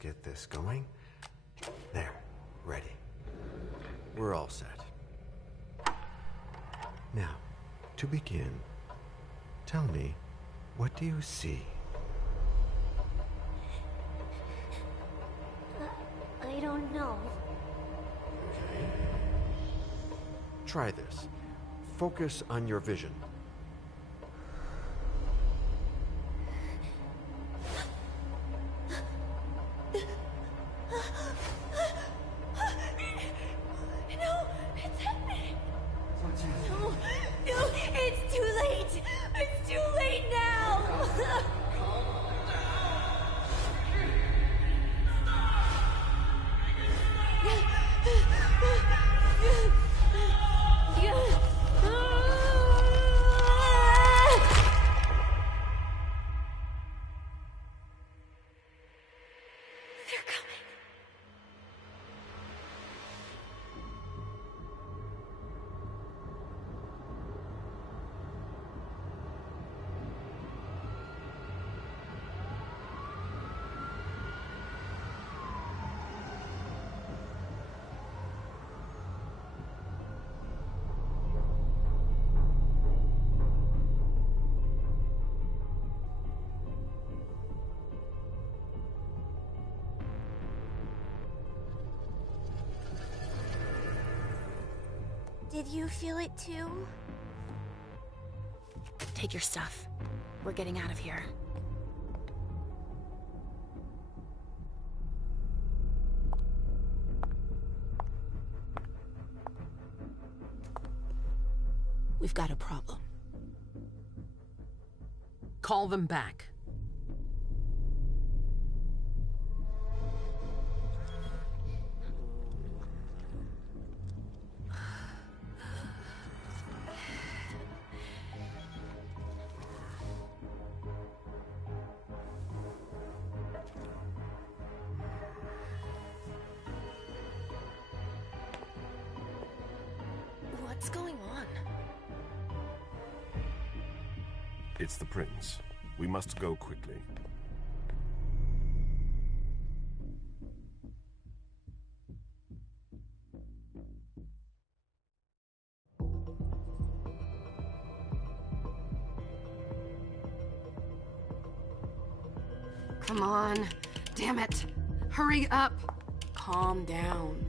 get this going. There, ready. We're all set. Now, to begin, tell me, what do you see? I don't know. Okay. Try this. Focus on your vision. Did you feel it too? Take your stuff. We're getting out of here. We've got a problem. Call them back. What's going on? It's the prince. We must go quickly. Come on. Damn it. Hurry up. Calm down.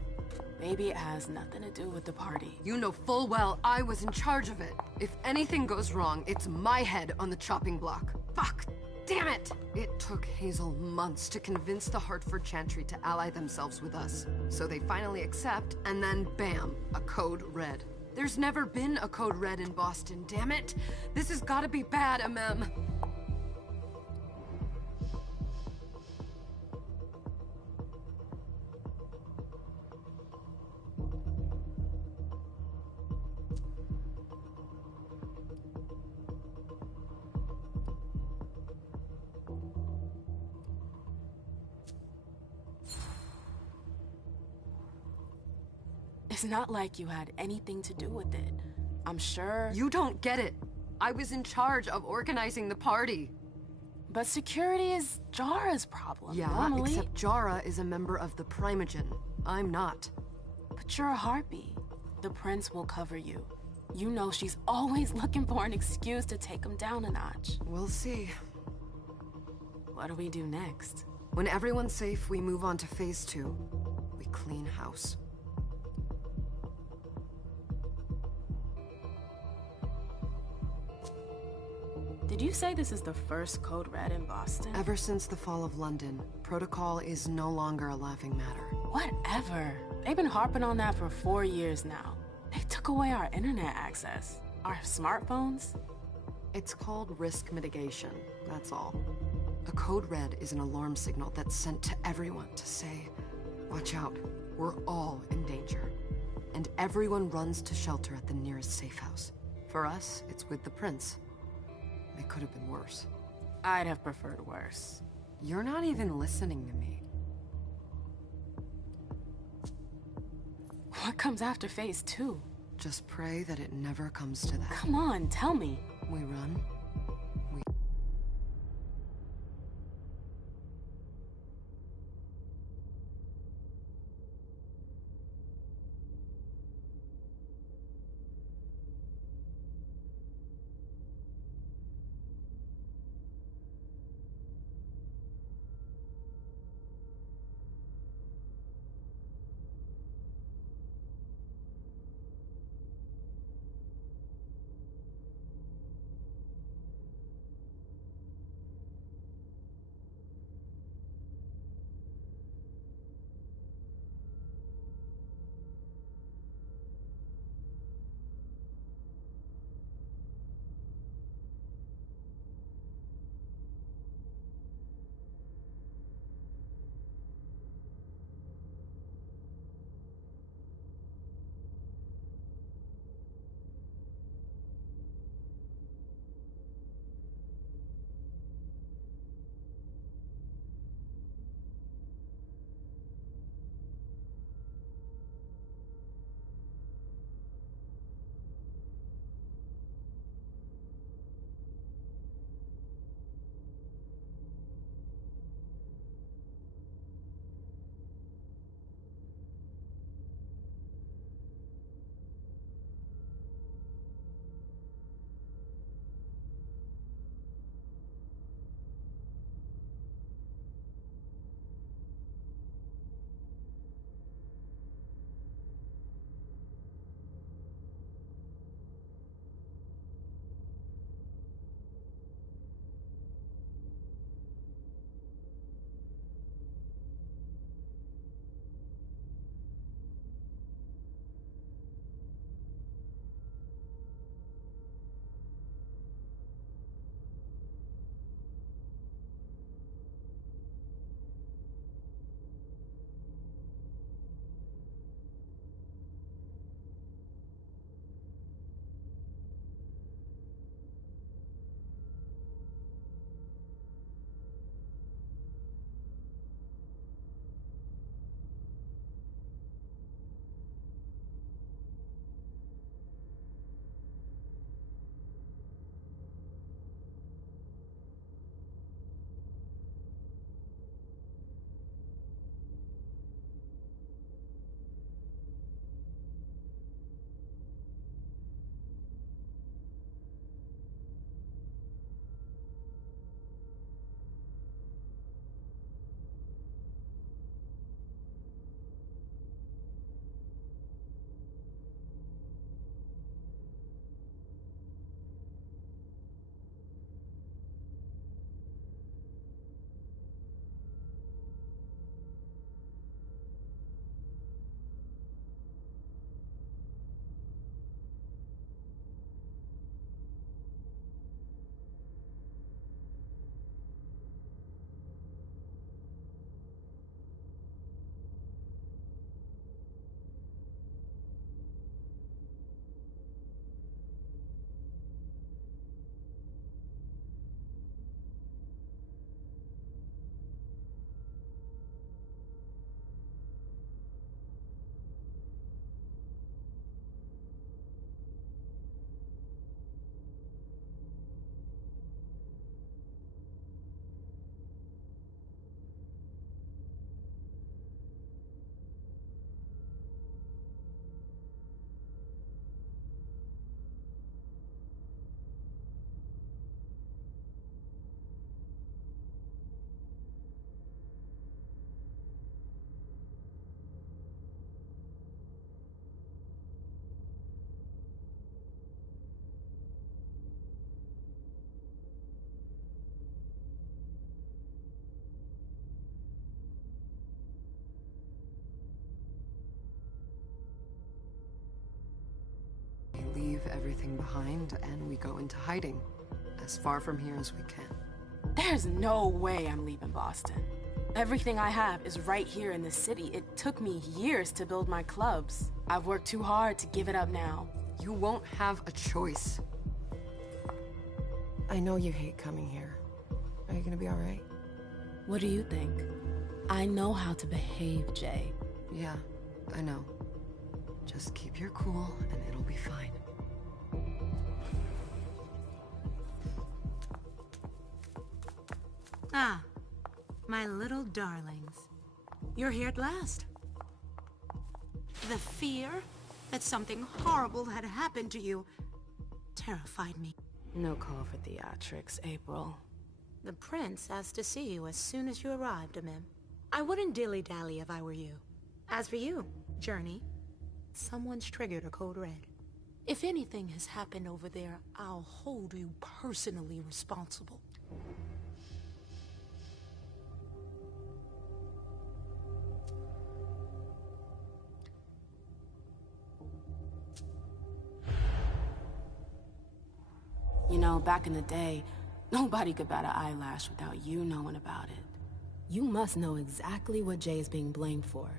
Maybe it has nothing to do with the party. You know full well I was in charge of it. If anything goes wrong, it's my head on the chopping block. Fuck! Damn it! It took Hazel months to convince the Hartford Chantry to ally themselves with us. So they finally accept, and then bam, a code red. There's never been a code red in Boston, damn it! This has gotta be bad, MM. It's not like you had anything to do with it. I'm sure... You don't get it. I was in charge of organizing the party. But security is Jara's problem, Yeah, normally. except Jara is a member of the Primogen. I'm not. But you're a harpy. The prince will cover you. You know she's always looking for an excuse to take him down a notch. We'll see. What do we do next? When everyone's safe, we move on to phase 2. We clean house. Did you say this is the first code red in Boston? Ever since the fall of London, protocol is no longer a laughing matter. Whatever. They've been harping on that for 4 years now. They took away our internet access. Our smartphones. It's called risk mitigation, that's all. A code red is an alarm signal that's sent to everyone to say, watch out, we're all in danger. And everyone runs to shelter at the nearest safe house. For us, it's with the prince. It could have been worse. I'd have preferred worse. You're not even listening to me. What comes after phase 2? Just pray that it never comes to that. Come on, tell me. We run. everything behind and we go into hiding. As far from here as we can. There's no way I'm leaving Boston. Everything I have is right here in the city. It took me years to build my clubs. I've worked too hard to give it up now. You won't have a choice. I know you hate coming here. Are you gonna be alright? What do you think? I know how to behave, Jay. Yeah, I know. Just keep your cool and it'll be fine. Ah, my little darlings. You're here at last. The fear that something horrible had happened to you terrified me. No call for theatrics, April. The prince asked to see you as soon as you arrived, Amim. I wouldn't dilly-dally if I were you. As for you, Journey, someone's triggered a code red. If anything has happened over there, I'll hold you personally responsible. You know, back in the day, nobody could bat an eyelash without you knowing about it. You must know exactly what Jay is being blamed for,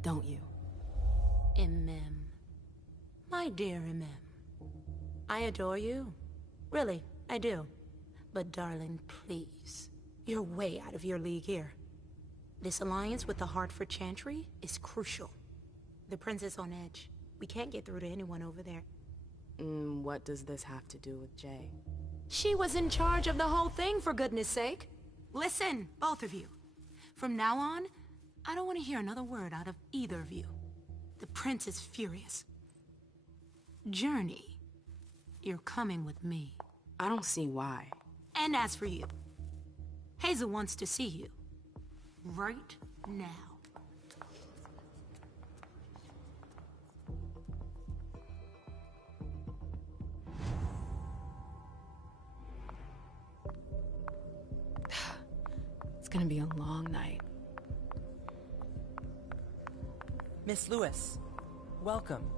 don't you? Imem. My dear Imem. I adore you. Really, I do. But darling, please. You're way out of your league here. This alliance with the Hartford Chantry is crucial. The prince is on edge. We can't get through to anyone over there. What does this have to do with Jay? She was in charge of the whole thing, for goodness sake. Listen, both of you. From now on, I don't want to hear another word out of either of you. The prince is furious. Journey, you're coming with me. I don't see why. And as for you, Hazel wants to see you. Right now. It's gonna be a long night. Miss Lewis, welcome.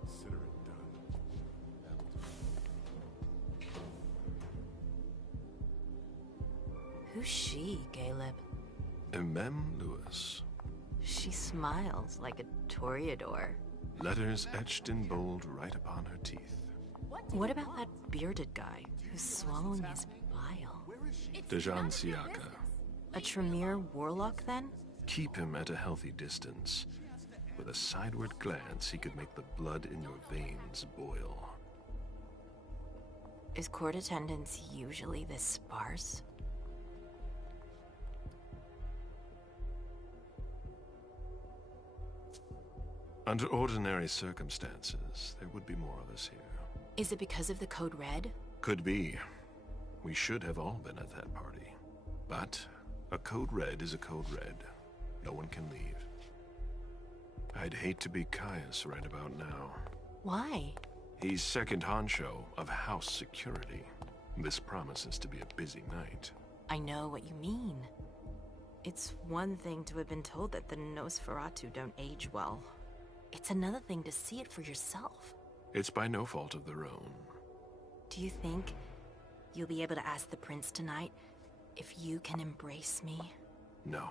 Consider it done. Who's she, Caleb? Mem Lewis. She smiles like a toreador. Letters etched in bold right upon her teeth. What about that bearded guy who's swallowing his bile? Dejan Siaka. A Tremere warlock, then? Keep him at a healthy distance. With a sideward glance, he could make the blood in your veins boil. Is court attendance usually this sparse? Under ordinary circumstances, there would be more of us here. Is it because of the Code Red? Could be. We should have all been at that party. But a Code Red is a Code Red. No one can leave. I'd hate to be Caius right about now. Why? He's second honcho of house security. This promises to be a busy night. I know what you mean. It's one thing to have been told that the Nosferatu don't age well. It's another thing to see it for yourself. It's by no fault of their own. Do you think you'll be able to ask the prince tonight if you can embrace me? No.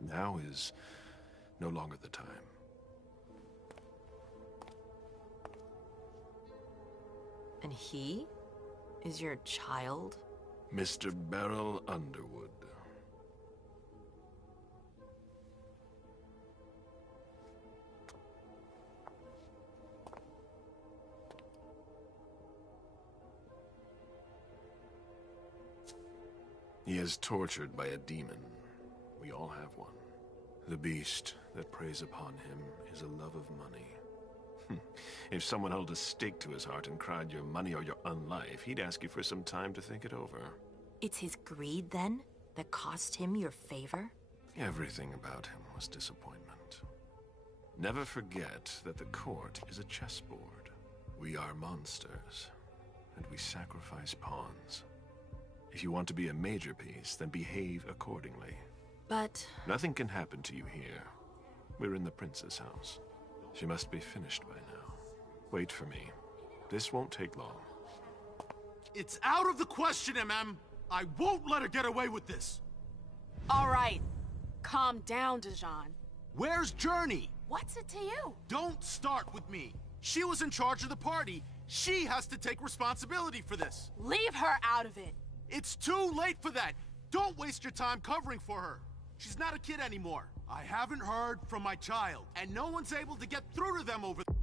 Now is no longer the time. And he is your child? Mr. Beryl Underwood. He is tortured by a demon. We all have one. The beast that preys upon him is a love of money. If someone held a stake to his heart and cried your money or your unlife, he'd ask you for some time to think it over. It's his greed, then, that cost him your favor? Everything about him was disappointment. Never forget that the court is a chessboard. We are monsters, and we sacrifice pawns. If you want to be a major piece, then behave accordingly. But... Nothing can happen to you here. We're in the prince's house. She must be finished by now. Wait for me. This won't take long. It's out of the question, MM! I won't let her get away with this! All right. Calm down, Dijon. Where's Journey? What's it to you? Don't start with me. She was in charge of the party. She has to take responsibility for this. Leave her out of it. It's too late for that. Don't waste your time covering for her. She's not a kid anymore. I haven't heard from my child, and no one's able to get through to them over there.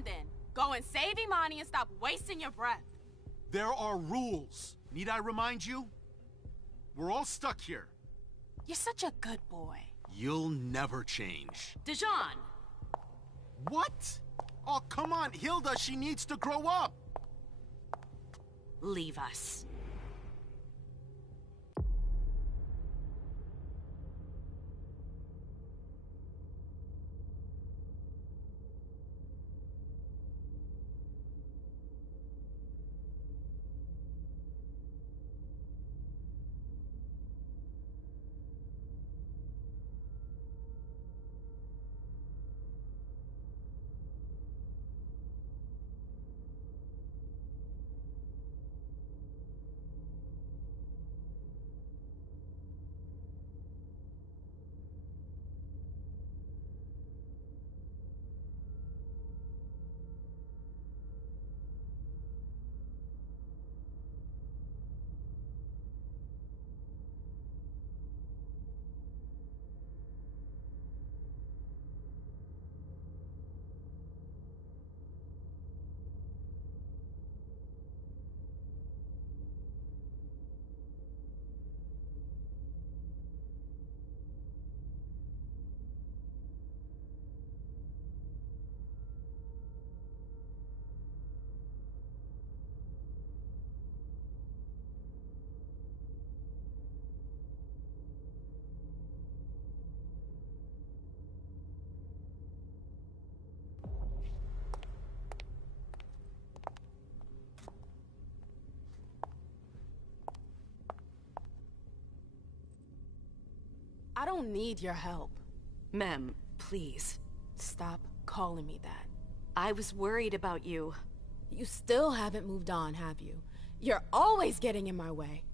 on then. Go and save Imani and stop wasting your breath. There are rules. Need I remind you? We're all stuck here. You're such a good boy. You'll never change. Dijon! What? Oh, come on, Hilda, she needs to grow up. Leave us. I don't need your help. Mem, please. Stop calling me that. I was worried about you. You still haven't moved on, have you? You're always getting in my way.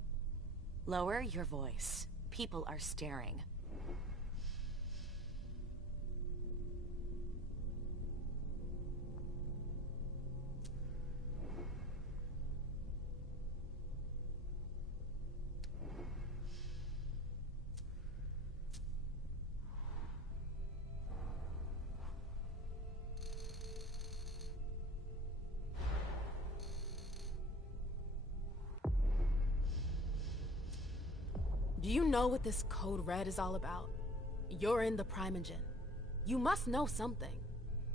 Lower your voice. People are staring. Do you know what this Code Red is all about? You're in the Primogen. You must know something.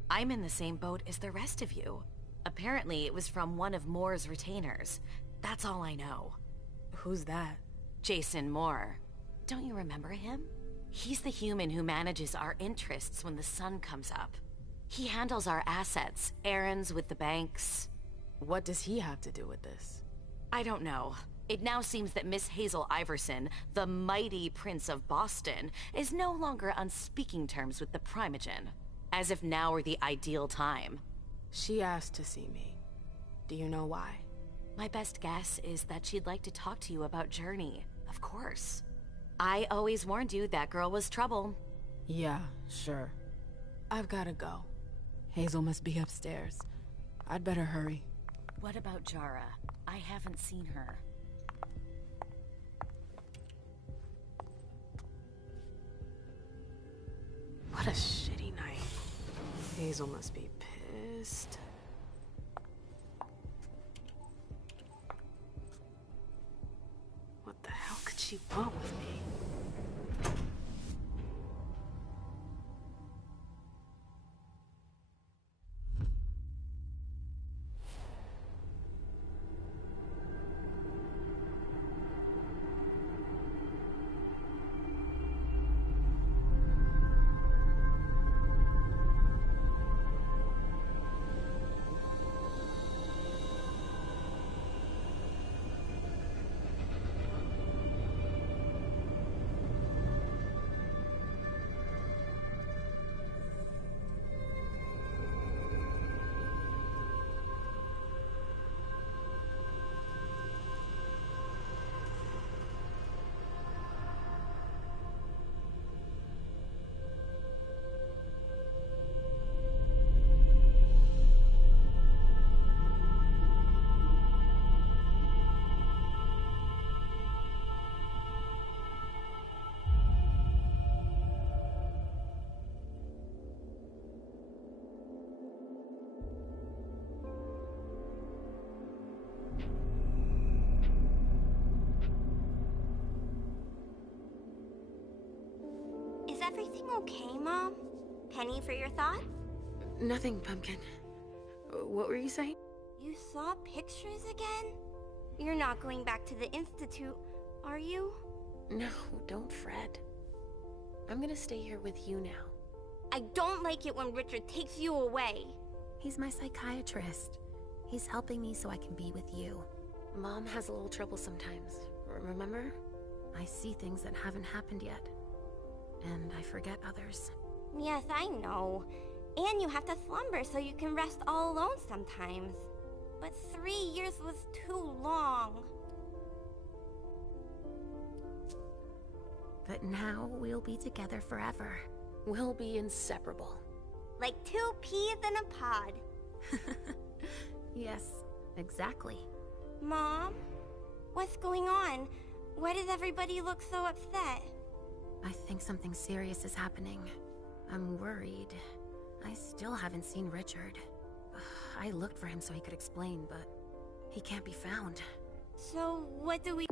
I'm in the same boat as the rest of you. Apparently, it was from one of Moore's retainers. That's all I know. Who's that? Jason Moore. Don't you remember him? He's the human who manages our interests when the sun comes up. He handles our assets, errands with the banks. What does he have to do with this? I don't know. It now seems that Miss Hazel Iverson, the mighty Prince of Boston, is no longer on speaking terms with the Primogen. As if now were the ideal time. She asked to see me. Do you know why? My best guess is that she'd like to talk to you about Journey. Of course. I always warned you that girl was trouble. Yeah, sure. I've gotta go. Hazel must be upstairs. I'd better hurry. What about Jara? I haven't seen her. What a shitty night. Hazel must be pissed. What the hell could she want with me? everything okay, Mom? Penny for your thoughts? Nothing, Pumpkin. What were you saying? You saw pictures again? You're not going back to the Institute, are you? No, don't fret. I'm gonna stay here with you now. I don't like it when Richard takes you away. He's my psychiatrist. He's helping me so I can be with you. Mom has a little trouble sometimes, remember? I see things that haven't happened yet. And I forget others. Yes, I know. And you have to slumber so you can rest all alone sometimes. But 3 years was too long. But now we'll be together forever. We'll be inseparable. Like 2 peas in a pod. Yes, exactly. Mom? What's going on? Why does everybody look so upset? I think something serious is happening. I'm worried. I still haven't seen Richard. I looked for him so he could explain, but he can't be found. So, what do we...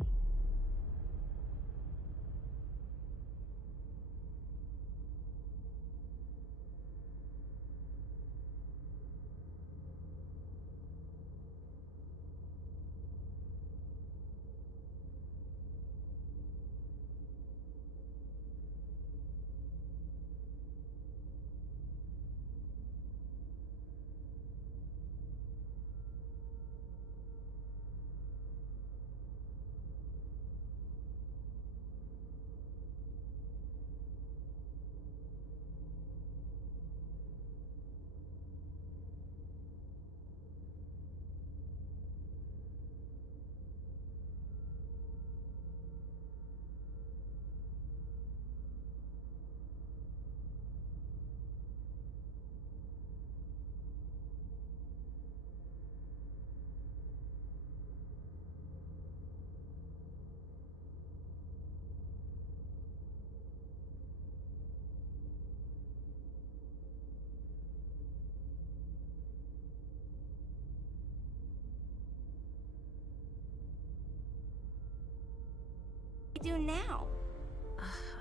do now?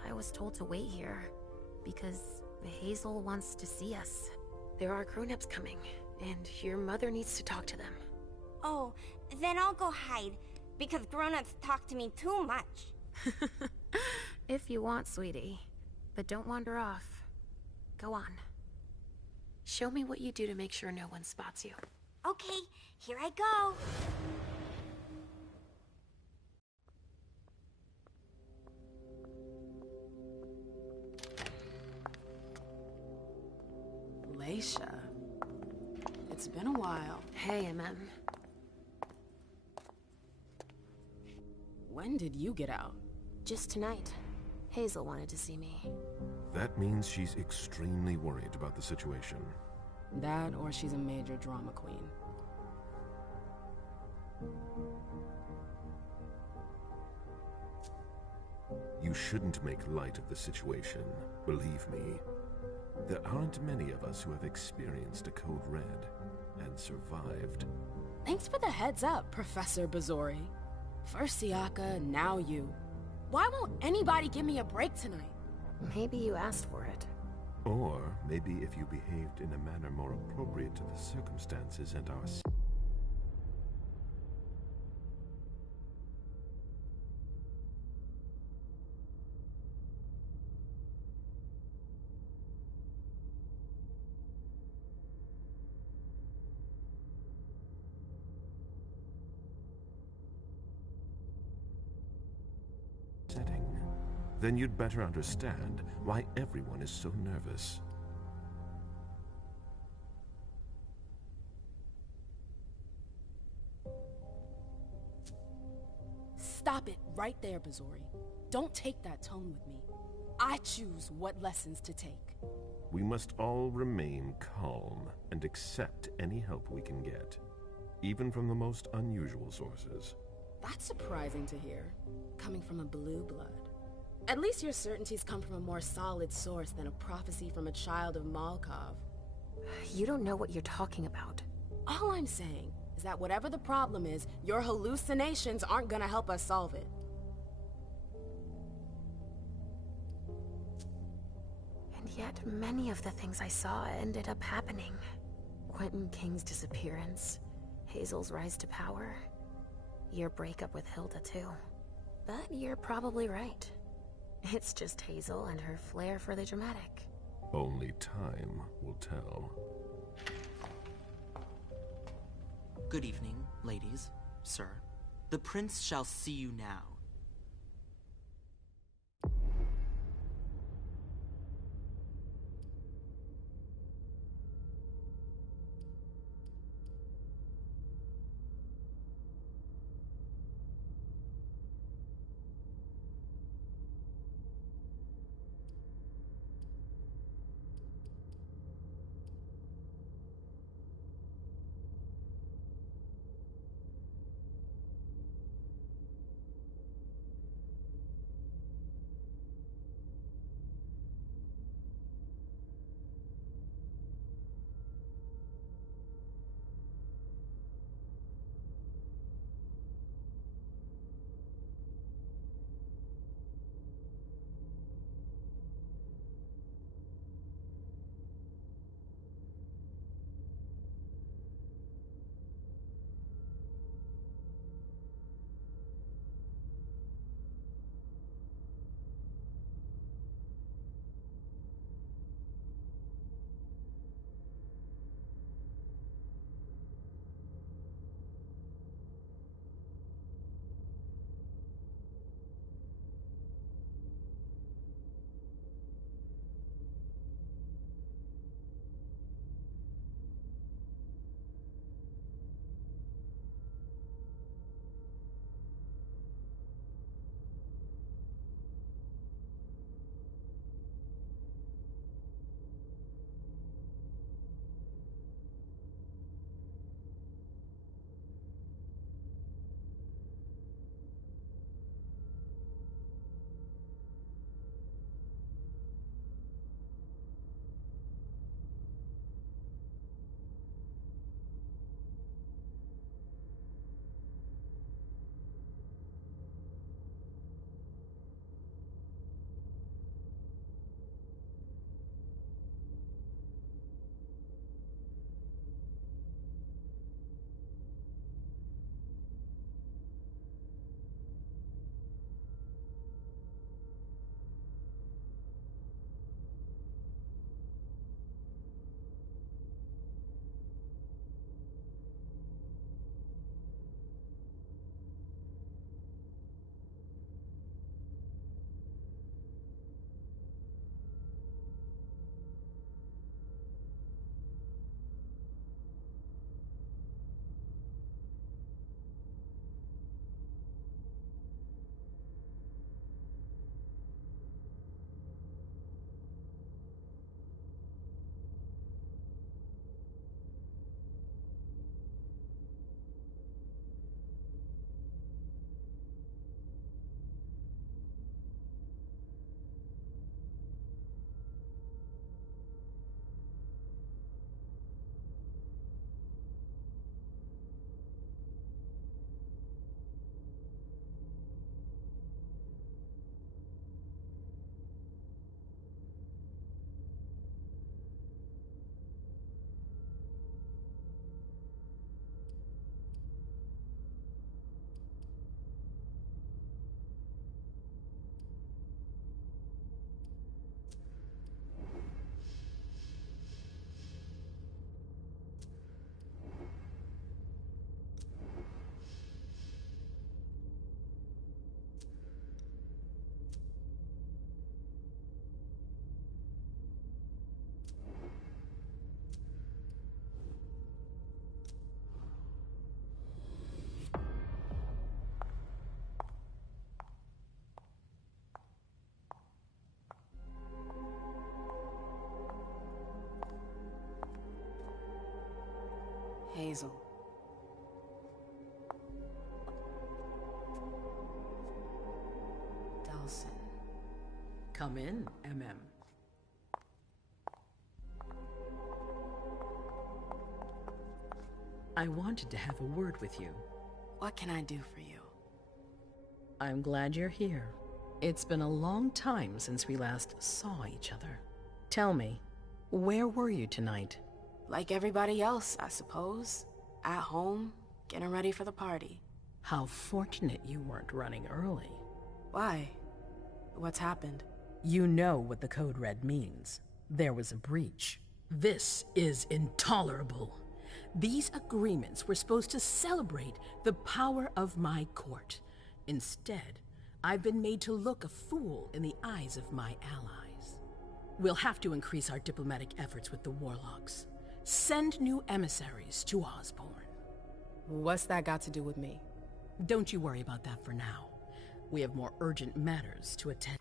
I was told to wait here, because Hazel wants to see us. There are grown-ups coming, and your mother needs to talk to them. Oh, then I'll go hide, because grown-ups talk to me too much. If you want, sweetie. But don't wander off. Go on. Show me what you do to make sure no one spots you. Okay, here I go. Leisha. It's been a while. Hey, MM. When did you get out? Just tonight. Hazel wanted to see me. That means she's extremely worried about the situation. That, or she's a major drama queen. You shouldn't make light of the situation, believe me. There aren't many of us who have experienced a code red and survived. Thanks for the heads up, Professor Bazori. First Siaka, now you. Why won't anybody give me a break tonight? Maybe you asked for it. Or maybe if you behaved in a manner more appropriate to the circumstances and our... setting, then you'd better understand why everyone is so nervous. Stop it right there, Bazori. Don't take that tone with me. I choose what lessons to take. We must all remain calm and accept any help we can get, even from the most unusual sources. That's surprising to hear, coming from a blue blood. At least your certainties come from a more solid source than a prophecy from a child of Malkov. You don't know what you're talking about. All I'm saying is that whatever the problem is, your hallucinations aren't gonna help us solve it. Yet many of the things I saw ended up happening. Quentin King's disappearance, Hazel's rise to power, your breakup with Hilda too. But you're probably right. It's just Hazel and her flair for the dramatic. Only time will tell. Good evening, ladies, sir. The prince shall see you now. Hazel. Delsin. Come in, MM. I wanted to have a word with you. What can I do for you? I'm glad you're here. It's been a long time since we last saw each other. Tell me, where were you tonight? Like everybody else, I suppose. At home, getting ready for the party. How fortunate you weren't running early. Why? What's happened? You know what the Code Red means. There was a breach. This is intolerable. These agreements were supposed to celebrate the power of my court. Instead, I've been made to look a fool in the eyes of my allies. We'll have to increase our diplomatic efforts with the Warlocks. Send new emissaries to Osborne. What's that got to do with me? Don't you worry about that for now. We have more urgent matters to attend.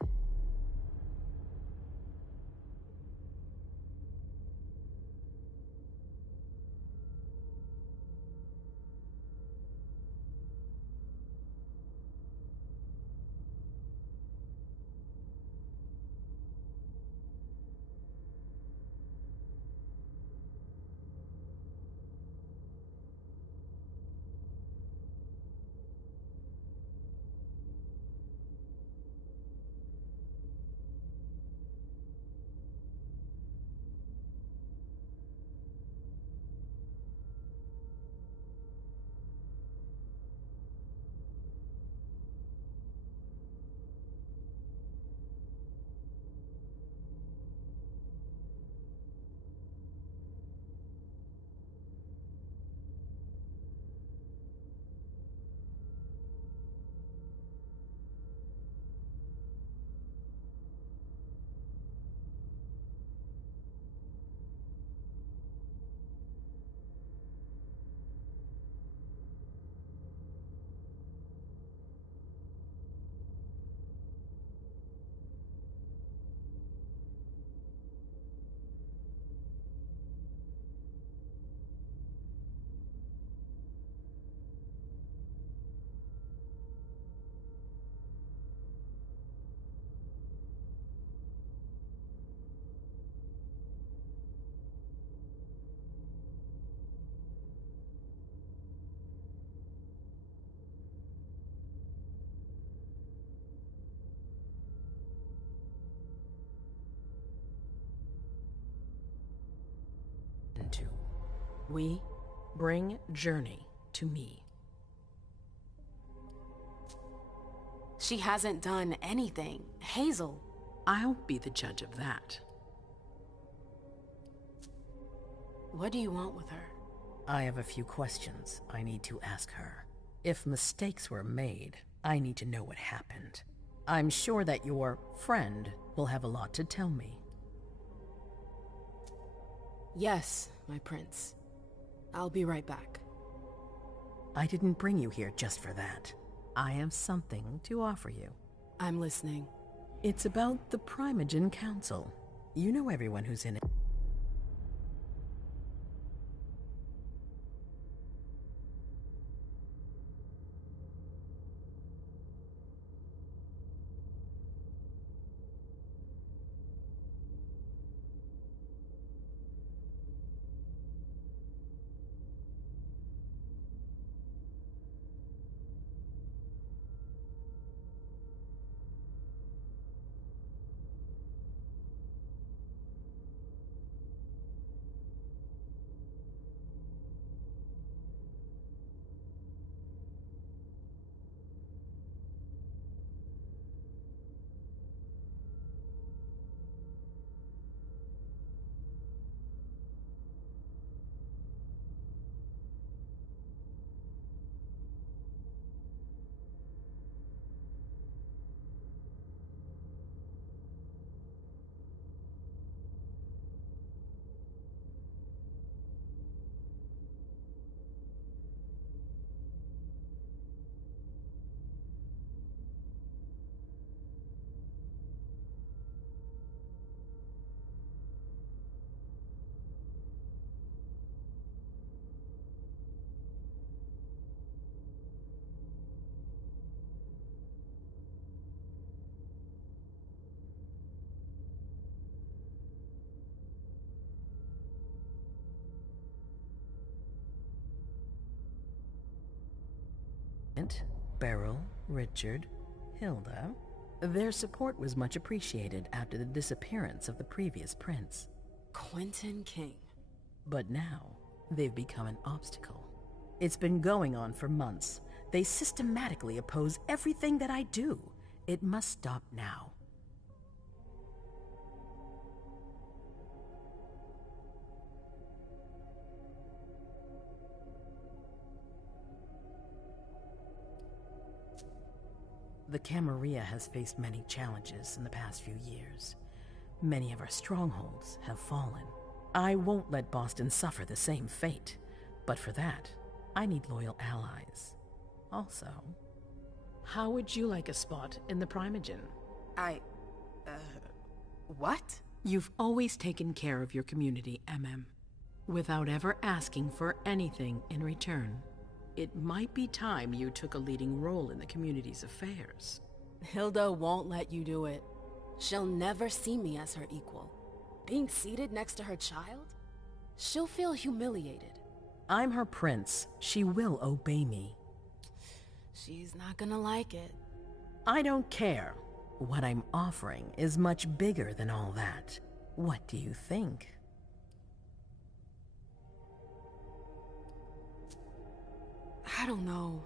We bring Journey to me. She hasn't done anything. Hazel. I'll be the judge of that. What do you want with her? I have a few questions I need to ask her. If mistakes were made, I need to know what happened. I'm sure that your friend will have a lot to tell me. Yes, my prince. I'll be right back. I didn't bring you here just for that. I have something to offer you. I'm listening. It's about the Primogen Council. You know everyone who's in it. Beryl, Richard, Hilda. Their support was much appreciated after the disappearance of the previous prince. Quentin King. But now, they've become an obstacle. It's been going on for months. They systematically oppose everything that I do. It must stop now. The Camarilla has faced many challenges in the past few years. Many of our strongholds have fallen. I won't let Boston suffer the same fate, but for that, I need loyal allies. Also, how would you like a spot in the Primogen? What? You've always taken care of your community, MM, without ever asking for anything in return. It might be time you took a leading role in the community's affairs. Hilda won't let you do it. She'll never see me as her equal. Being seated next to her child? She'll feel humiliated. I'm her prince. She will obey me. She's not gonna like it. I don't care. What I'm offering is much bigger than all that. What do you think? I don't know.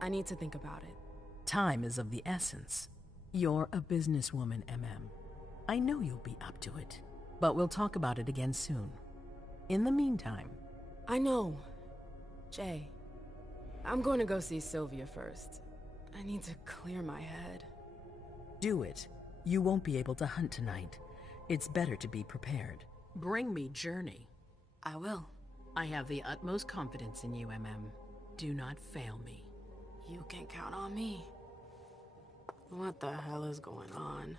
I need to think about it. Time is of the essence. You're a businesswoman, MM. I know you'll be up to it, but we'll talk about it again soon. In the meantime... I know. Jay, I'm going to go see Sylvia first. I need to clear my head. Do it. You won't be able to hunt tonight. It's better to be prepared. Bring me Journey. I will. I have the utmost confidence in you, MM. Do not fail me. You can count on me. What the hell is going on?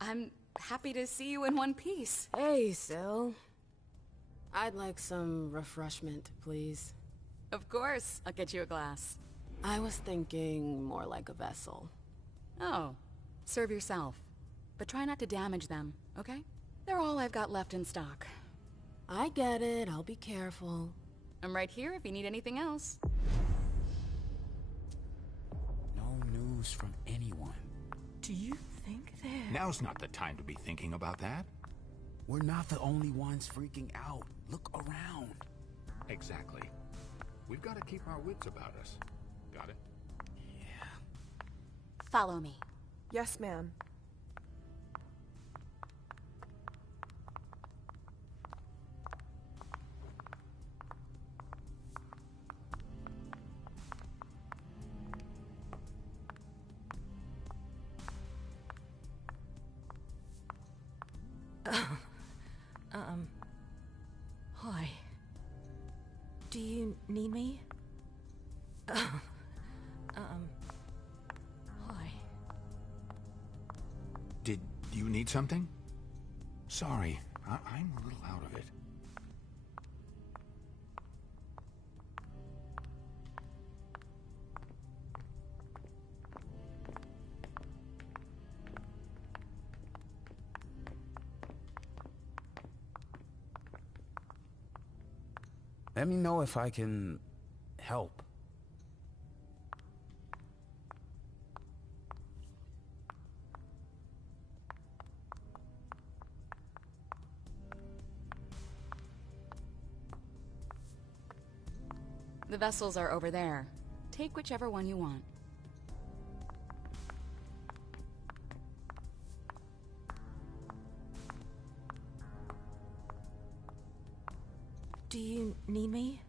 I'm happy to see you in one piece. Hey, Syl. I'd like some refreshment, please. Of course, I'll get you a glass. I was thinking more like a vessel. Oh, serve yourself. But try not to damage them, okay? They're all I've got left in stock. I get it, I'll be careful. I'm right here if you need anything else. No news from anyone. Do you think that... Now's not the time to be thinking about that. We're not the only ones freaking out. Look around. Exactly. We've got to keep our wits about us. Got it? Follow me. Yes, ma'am. Hi. Do you need me? Hi. Did you need something? Sorry, I'm a little out of it. Let me know if I can help. The vessels are over there. Take whichever one you want. Do you need me?